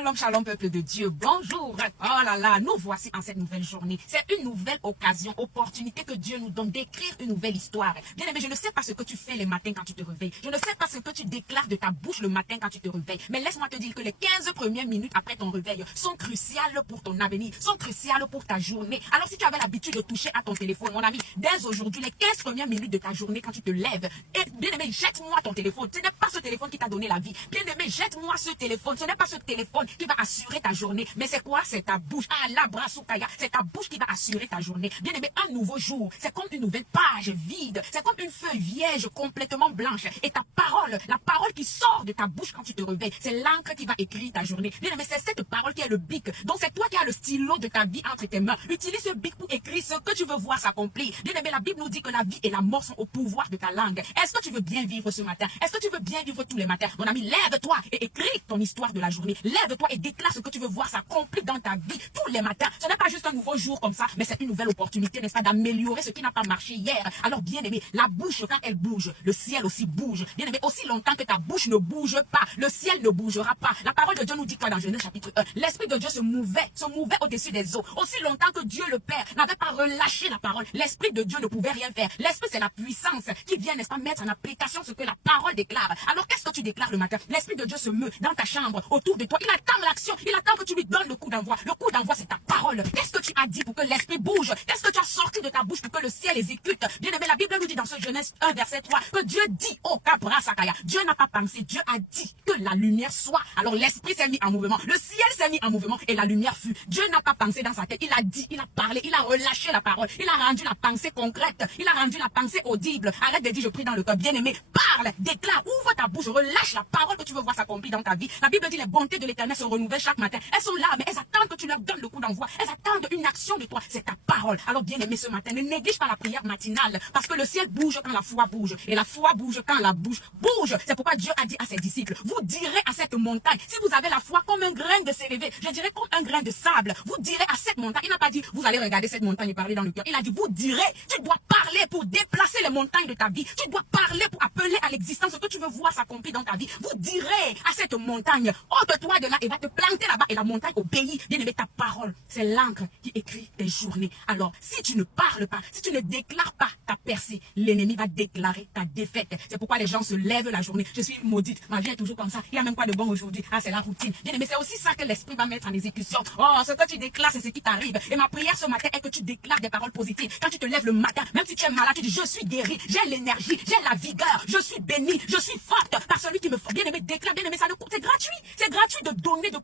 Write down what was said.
Shalom, shalom, peuple de Dieu. Bonjour. Oh là là, nous voici en cette nouvelle journée. C'est une nouvelle occasion, opportunité que Dieu nous donne d'écrire une nouvelle histoire. Bien aimé, je ne sais pas ce que tu fais les matins quand tu te réveilles. Je ne sais pas ce que tu déclares de ta bouche le matin quand tu te réveilles. Mais laisse-moi te dire que les 15 premières minutes après ton réveil sont cruciales pour ton avenir, sont cruciales pour ta journée. Alors si tu avais l'habitude de toucher à ton téléphone, mon ami, dès aujourd'hui, les 15 premières minutes de ta journée quand tu te lèves, et bien aimé, jette-moi ton téléphone. Ce n'est pas ce téléphone qui t'a donné la vie. Bien aimé, jette-moi ce téléphone. Ce n'est pas ce téléphone qui va assurer ta journée. Mais c'est quoi? C'est ta bouche. Ah, la brasoukaya. C'est ta bouche qui va assurer ta journée. Bien aimé, un nouveau jour. C'est comme une nouvelle page vide. C'est comme une feuille vierge complètement blanche. Et ta parole, la parole qui sort de ta bouche quand tu te réveilles, c'est l'encre qui va écrire ta journée. Bien aimé, c'est cette parole qui est le bic. Donc c'est toi qui as le stylo de ta vie entre tes mains. Utilise ce bic pour écrire ce que tu veux voir s'accomplir. Bien aimé, la Bible nous dit que la vie et la mort sont au pouvoir de ta langue. Est-ce que tu veux bien vivre ce matin? Est-ce que tu veux bien vivre tous les matins? Mon ami, lève-toi et écris ton histoire de la journée. Lève-toi et déclare ce que tu veux voir s'accomplir dans ta vie tous les matins. Ce n'est pas juste un nouveau jour comme ça, mais c'est une nouvelle opportunité, n'est-ce pas, d'améliorer ce qui n'a pas marché hier. Alors bien aimé, la bouche, quand elle bouge, le ciel aussi bouge. Bien aimé, aussi longtemps que ta bouche ne bouge pas, le ciel ne bougera pas. La parole de Dieu nous dit quoi dans Genèse chapitre 1? L'Esprit de Dieu se mouvait au-dessus des eaux. Aussi longtemps que Dieu le Père n'avait pas relâché la parole, l'Esprit de Dieu ne pouvait rien faire. L'Esprit, c'est la puissance qui vient, n'est-ce pas, mettre en application ce que la parole déclare. Alors qu'est-ce que tu déclares le matin? L'Esprit de Dieu se meut dans ta chambre, autour de toi. Il attend l'action, il attend que tu lui donnes le coup d'envoi. Le coup d'envoi, c'est ta parole. Qu'est-ce que tu as dit pour que l'Esprit bouge? Qu'est-ce que tu as sorti de ta bouche pour que le ciel exécute? Bien aimé, la Bible nous dit dans ce Genèse 1, verset 3, que Dieu dit, oh Kabra Sakaya, Dieu n'a pas pensé, Dieu a dit que la lumière soit. Alors l'Esprit s'est mis en mouvement, le ciel s'est mis en mouvement et la lumière fut. Dieu n'a pas pensé dans sa tête, il a dit, il a parlé, il a relâché la parole, il a rendu la pensée concrète, il a rendu la pensée audible. Arrête de dire, je prie dans le cœur. Bien aimé, parle, déclare, ouvre ta bouche, relâche la parole que tu veux voir s'accomplir dans ta vie. La Bible dit, les bontés de l'Éternel se renouvellent chaque matin. Elles sont là, mais elles attendent que tu leur donnes le coup d'envoi. Elles attendent une action de toi. C'est ta parole. Alors bien aimé, ce matin, ne néglige pas la prière matinale, parce que le ciel bouge quand la foi bouge, et la foi bouge quand la bouche bouge. C'est pourquoi Dieu a dit à ses disciples, vous direz à cette montagne, si vous avez la foi comme un grain de s'élever, je dirais comme un grain de sable, vous direz à cette montagne. Il n'a pas dit, vous allez regarder cette montagne et parler dans le cœur. Il a dit, vous direz, tu dois parler pour déplacer les montagnes de ta vie. Tu dois parler pour appeler à l'existence ce que tu veux voir s'accomplir dans ta vie. Vous direz à cette montagne, ôte-toi de là et va te planter là-bas, et la montagne obéit. Bien aimé, ta parole, c'est l'encre qui écrit tes journées. Alors, si tu ne parles pas, si tu ne déclares pas ta percée, l'ennemi va déclarer ta défaite. C'est pourquoi les gens se lèvent la journée. Je suis maudite, ma vie est toujours comme ça. Il y a même quoi de bon aujourd'hui? Ah, c'est la routine. Bien aimé, c'est aussi ça que l'esprit va mettre en exécution. Oh, ce que tu déclares, c'est ce qui t'arrive. Et ma prière ce matin est que tu déclares des paroles positives. Quand tu te lèves le matin, même si tu es malade, tu dis, je suis guéri, j'ai l'énergie, j'ai la vigueur, je suis béni, je suis forte par celui qui me fait. Bien aimé, déclare, bien aimé, ça c'est gratuit. C'est gratuit de donner de